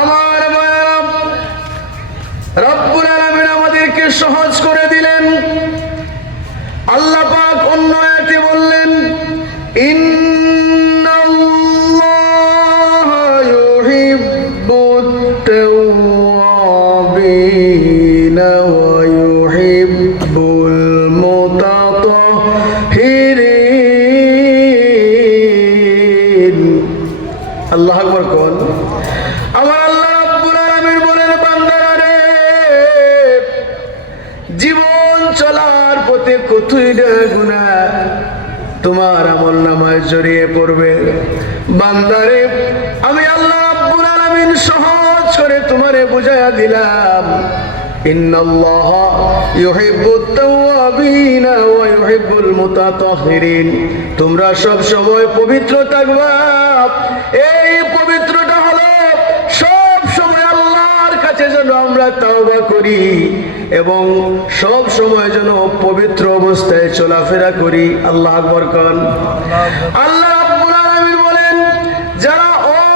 আমার রব্বুল আলামিন আমাদেরকে সহজ করে দিলেন। আল্লাহ পাক অন্য আয়াতে বললেন মুতাতাহহিরিন আল্লাহ তোমার আমল নামায় জড়িয়ে পড়বে। বান্দারে, আমি আল্লাহ আলামিন সহজ করে তোমারে বুঝাইয়া দিলাম। তোমরা সব সময় পবিত্র থাকবা। এই পবিত্রটা হলো সব সময় আল্লাহর কাছে যেন আমরা তাওবা করি এবং সব সময় যেন পবিত্র অবস্থায় চলাফেরা করি। আল্লাহ আকবর খান আল্লাহ বলেন, যারা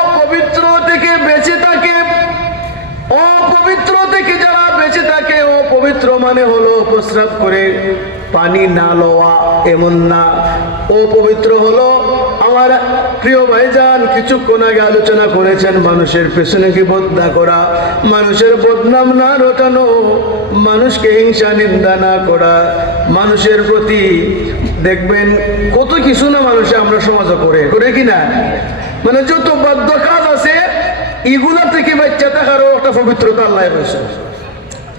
অপবিত্র থেকে বেঁচে থাকে, অপবিত্র থেকে যারা বেঁচে থাকে, অপবিত্র মানে হলো প্রস্রাব করে, পানি না লওয়া এমন না। অপবিত্র হলো আমার প্রিয় ভাইজান, কিছুক্ষণ আগে আলোচনা করেছেন মানুষের পেছনে কি বদনা করা? মানুষের বদনাম না রটানো, মানুষকে হিংসা নিন্দা না করা। মানুষের প্রতি দেখবেন, কত কিছু না মানুষে আমরা সমাজে করে করে কি না? মানে যত বাদ্য কাজ আছে, এগুলা থেকে বাচ্চা থাকারও একটা পবিত্রতা আল্লাহ রয়েছে।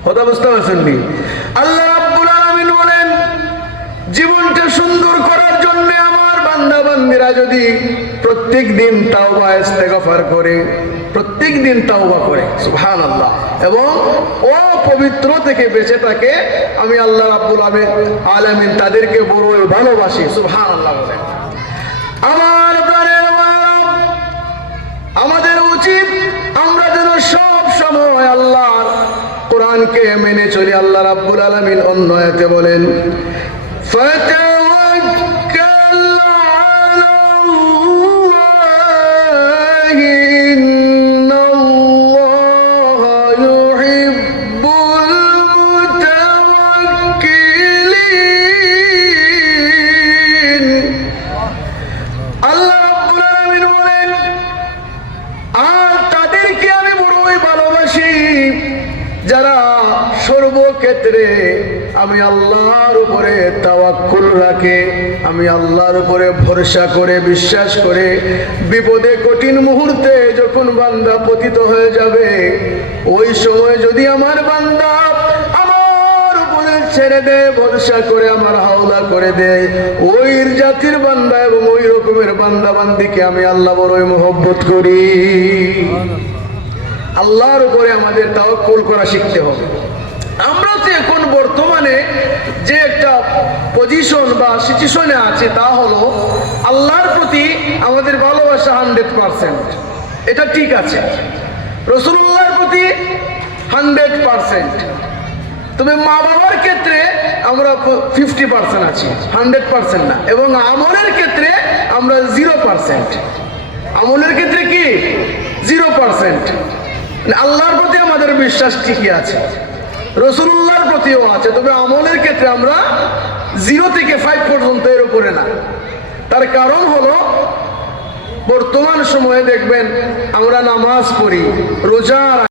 কথা বুঝতে পারছেন আল্লাহ রাব্বুল আলামিন বলেন, জীবনটা সুন্দর করার জন্য আমার যদি প্রত্যেক দিন ইস্তেগফার করে, প্রত্যেক দিন করে আল্লাহ এবং থেকে বেঁচে থাকে, আমি আল্লাহ আলামিন তাদেরকে বড় ভালোবাসি আল্লাহ বলে। আমার আমাদের উচিত আমরা যেন সব সময় আল্লাহর কোরআনকে মেনে চলি, আল্লাহ রাব্বুল আলমিন অন্য বলেন যারা সর্বক্ষেত্রে আমি আল্লাহর উপরে তাওয়াক্কুল রাখে, আমি আল্লাহর উপরে ভরসা করে, বিশ্বাস করে, বিপদে কঠিন মুহূর্তে যখন বান্দা পতিত হয়ে যাবে, ওই সময় যদি আমার বান্দা ছেড়ে দেয়, ভরসা করে, আমার হাওলা করে দেয়, ওই জাতির বান্দা এবং ওই রকমের বান্দা বান্দিকে আমি আল্লাহ বড়ই মোহব্বত করি। আল্লাহর উপরে আমাদের তাও তাওয়াক্কুল করা শিখতে হবে। আমরা তো এখন বর্তমানে যে একটা পজিশন বা সিচুয়েশনে আছে তা হলো, আল্লাহর প্রতি আমাদের ভালোবাসা হান্ড্রেড পার্সেন্ট। এটা ঠিক আছে। রসুল্লাহর প্রতি হান্ড্রেড পার্সেন্ট। তবে মা বাবার ক্ষেত্রে আমরা ফিফটি পার্সেন্ট আছি, হান্ড্রেড পার্সেন্ট না। এবং আমলের ক্ষেত্রে আমরা জিরো পার্সেন্ট। আমলের ক্ষেত্রে কি? Zero percent. আল্লাহর প্রতি আমাদের বিশ্বাস ঠিকই আছে। রসুল্লাহর প্রতিও আছে, তবে আমলের ক্ষেত্রে আমরা জিরো থেকে ফাইভ পর্যন্ত এর উপরে না। তার কারণ হলো, বর্তমান সময়ে দেখবেন আমরা নামাজ পড়ি, রোজা